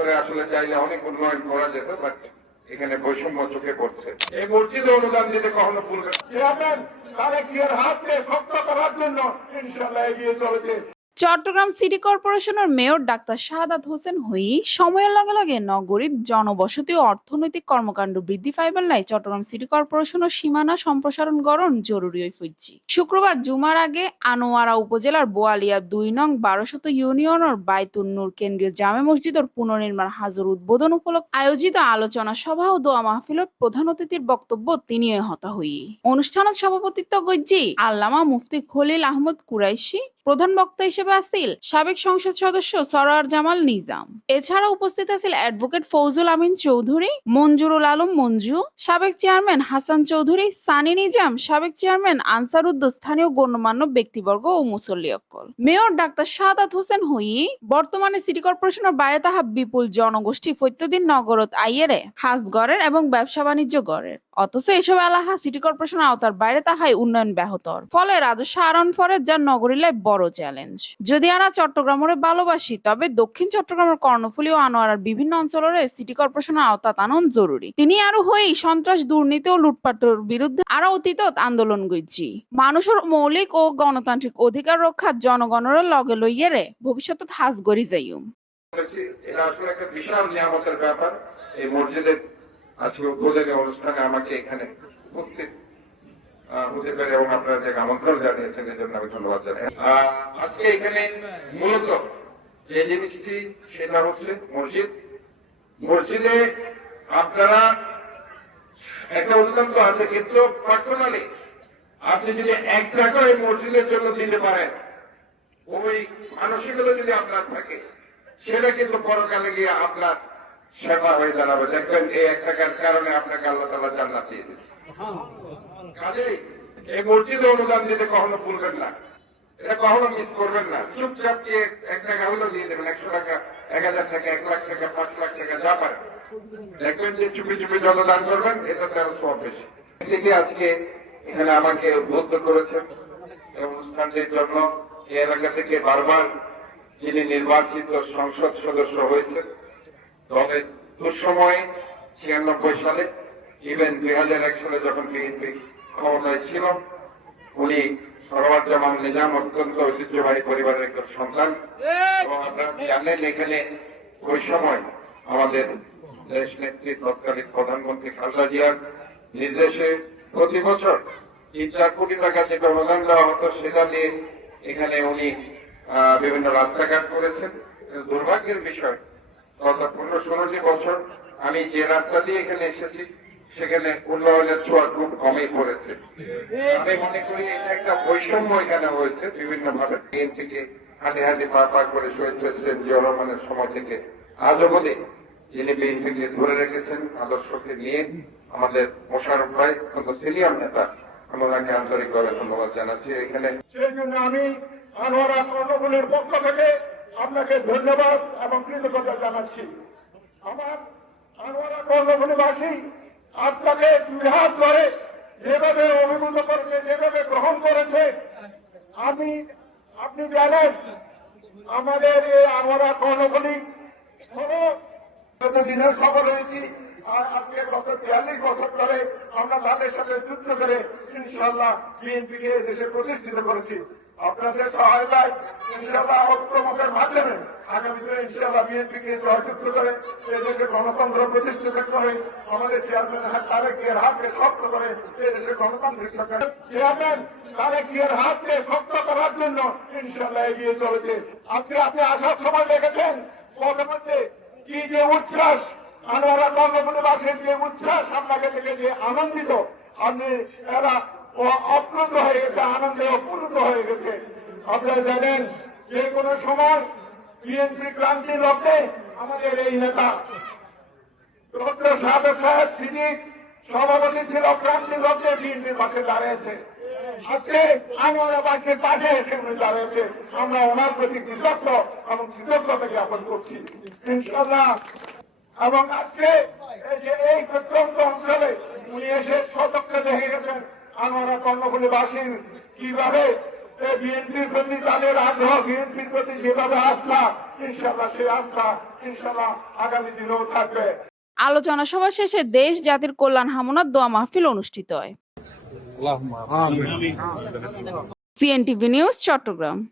বছরে আসলে চাইলে অনেক উন্নয়ন করা যেত, বাট এখানে বৈষম্য চোখে পড়ছে। এই মসজিদে অনুদান দিতে কখনো ভুলবেন না। তারেক জিয়ার হাতকে শক্ত করার জন্য ইনশাআল্লাহ এগিয়ে চলেছে। চট্টগ্রাম সিটি কর্পোরেশনের মেয়র ডাক্তার শাহাদাত হোসেন হই সময়ের লগে লগে নগরীর জনবসতি ও অর্থনৈতিক কর্মকাণ্ড বৃদ্ধি পাইবার লাই চট্টগ্রাম সিটি কর্পোরেশনের সীমানা সম্প্রসারণ গড়ন জরুরি হয়ে পড়ছে। শুক্রবার জুমার আগে আনোয়ারা উপজেলার বোয়ালিয়া ২ নং ১২শত ইউনিয়নের বাইতুন নূর কেন্দ্রীয় জামে মসজিদের পুনর্নির্মাণ হাজর উদ্বোধন উপলক্ষে আয়োজিত আলোচনা সভা ও দোয়া মাহফিলত প্রধান অতিথির বক্তব্য তিনি হতা হই। অনুষ্ঠানত সভাপতিত্ব করছি আল্লামা মুফতি খলিল আহমদ কুরাইশি। প্রধান বক্তা হিসেবে আসিল সাবেক সংসদ সদস্য সরোয়ার জামাল নিজাম। এছাড়া উপস্থিত আছিল অ্যাডভোকেট ফৌজুল আমিন চৌধুরী, মঞ্জুরুল আলম মঞ্জু, সাবেক চেয়ারম্যান হাসান চৌধুরী, সানি নিজাম, সাবেক চেয়ারম্যান আনসারুদ্দ, স্থানীয় গণ্যমান্য ব্যক্তিবর্গ ও মুসল্লি অকল। মেয়র ডাক্তার শাহাদাত হোসেন হই বর্তমানে সিটি কর্পোরেশনের বাইরে তাহা বিপুল জনগোষ্ঠী প্রত্যেকদিন নগরত আইয়েরে হাজ গড়ের এবং ব্যবসা বাণিজ্য গড়ের, অথচ এসব এলাকা সিটি কর্পোরেশনের আওতার বাইরে তাহাই উন্নয়ন ব্যাহতর, ফলে রাজস্ব আরণ ফরে যা নগরীলায় বড় চ্যালেঞ্জ। যদি আমরা চট্টগ্রামের ভালোবাসি তবে দক্ষিণ চট্টগ্রামের কর্ণফুলী ও আনোয়ারার বিভিন্ন অঞ্চলের সিটি কর্পোরেশনের আওতাত আনন জরুরি। তিনি আরো হই সন্ত্রাস, দুর্নীতি ও লুটপাটের বিরুদ্ধে আরো অতীতত আন্দোলন গইছি। মানুষের মৌলিক ও গণতান্ত্রিক অধিকার রক্ষা জনগণের লগে লইয়েরে ভবিষ্যতে হাজ গড়ি যাইম। এটা আসলে একটা বিশাল নিয়ামতের ব্যাপার। এই মসজিদের আজকে উদ্বোধনী অনুষ্ঠানে আমাকে এখানে উপস্থিত হতে পারে এবং আপনারা যে আমন্ত্রণ জানিয়েছেন এর জন্য আমি ধন্যবাদ জানাই। আজকে এখানে মূলত যে জিনিসটি সেটা হচ্ছে মসজিদে আপনারা একটা অনুদান তো আছে, কিন্তু পার্সোনালি আপনি যদি 1 টাকা এই মসজিদের জন্য দিতে পারেন, ওই মানসিকতা যদি আপনার থাকে, সেটা কিন্তু পরকালে গিয়ে আপনার সেবা হয়ে দাঁড়াবে। দেখবেন এই 1 টাকার কারণে আপনাকে আল্লাহ তাআলা জান্নাত দিয়ে দিয়েছে। কাজেই এই মসজিদে অনুদান দিতে কখনো ভুলবেন না, এটা কখনো মিস করবেন না। চুপচাপ গিয়ে 1 টাকা হলেও দিয়ে দেবেন, 100 টাকা, 1000 টাকা, 1 লাখ টাকা, 5 লাখ টাকা, যা পারেন। দেখবেন যে চুপি চুপি যত দান করবেন এটাতে আরো সব বেশি। এদিকে আজকে এখানে আমাকে উদ্বুদ্ধ করেছেন এই অনুষ্ঠানটির জন্য। এই এলাকা থেকে বারবার যিনি নির্বাচিত সংসদ সদস্য হয়েছেন দলের দুঃসময়ে 96 সালে, ইভেন 2001 সালে যখন বিএনপি ক্ষমতায় ছিল, উনি সরোয়ার জামান নিজাম অত্যন্ত ঐতিহ্যবাহী পরিবারের একজন সন্তান। এবং আপনারা জানেন এখানে ওই সময় আমাদের দেশ নেত্রী তৎকালীন প্রধানমন্ত্রী খালেদা জিয়ার নির্দেশে প্রতি বছর 3-4 কোটি টাকা যে অনুদান দেওয়া হতো সেটা নিয়ে এখানে উনি বিভিন্ন রাস্তাঘাট করেছেন। দুর্ভাগ্যের বিষয় গত 15-16টি বছর আমি যে রাস্তা দিয়ে এখানে এসেছি সেখানে উন্নয়নের ছোঁয়া খুব কমই পড়েছে। আমি মনে করি এটা একটা বৈষম্য এখানে হয়েছে বিভিন্ন ভাবে। বিএনপিকে হাঁটি হাঁটি পা করে শহীদ প্রেসিডেন্ট জিয়াউর রহমানের সময় থেকে আজ অবধি যিনি বিএনপিকে ধরে রেখেছেন আদর্শকে নিয়ে, আমাদের মোশাররফ ভাই অত্যন্ত সিনিয়র নেতা, আমি ওনাকে আন্তরিকভাবে ধন্যবাদ জানাচ্ছি। এখানে সেই জন্য আমি আনোয়ারা কর্ণফুলীর পক্ষ থেকে আপনাকে ধন্যবাদ এবং কৃতজ্ঞতা জানাচ্ছি। আমার আনোয়ারা কর্ণফুলীবাসী আপনাকে 2 হাত ধরে যেভাবে অভিভূত করেছে, যেভাবে গ্রহণ করেছে, আপনি জানেন আমাদের এই আনোয়ারা কর্ণফুলী দিনের সফল হয়েছি। আর আজকে গত 42 বছর ধরে আমরা তাদের সাথে যুদ্ধ করে ইনশাআল্লাহ বিএনপিকে দেশে প্রতিষ্ঠিত করেছি। আপনাদের সহায়তায় ইনশাআল্লাহ ঐক্যমতের মাধ্যমে আগামী দিনে ইনশাআল্লাহ বিএনপিকে জয়যুক্ত করে এদেশে গণতন্ত্র প্রতিষ্ঠিত করে আমাদের চেয়ারম্যান তারেক জিয়ার হাতকে শক্ত করে এদেশে গণতান্ত্রিক সরকার চেয়ারম্যান তারেক জিয়ার হাতকে শক্ত করার জন্য ইনশাআল্লাহ এগিয়ে চলেছে। আজকে আপনি আসার সময় দেখেছেন প্রথমে কি যে উচ্ছ্বাস, আনোয়ারা কর্ণফুলীবাসীর যে উচ্ছ্বাস আপনাকে দেখে যে আনন্দিত, আপনি এরা অপ্লুত হয়ে গেছে, আনন্দে অপ্লুত হয়ে গেছে। আপনারা জানেন যে কোনো সময় বিএনপি ক্রান্তি লক্ষ্যে আমাদের এই নেতা ডক্টর শাহাদাত সাহেব সিদ্দিক সভাপতি ছিল, ক্রান্তি লক্ষ্যে বিএনপির পাশে দাঁড়িয়েছে। আজকে আনোয়ারাবাসীর পাশে এসে উনি দাঁড়িয়েছে। আমরা ওনার প্রতি কৃতজ্ঞ এবং কৃতজ্ঞতা জ্ঞাপন করছি ইনশাআল্লাহ। এবং আজকে এই যে এই প্রত্যন্ত অঞ্চলে উনি এসে সচক্ষে দেখে গেছেন আনোয়ারা কর্ণফুলীবাসীর কিভাবে বিএনপির প্রতি তাদের আগ্রহ, বিএনপির প্রতি যেভাবে আস্থা, ইনশাআল্লাহ সেই আস্থা ইনশাআল্লাহ আগামী দিনেও থাকবে। আলোচনা সভা শেষে দেশ জাতির কল্যাণ হামনার দোয়া মাহফিল অনুষ্ঠিত হয়। CNTV news, Chittagong.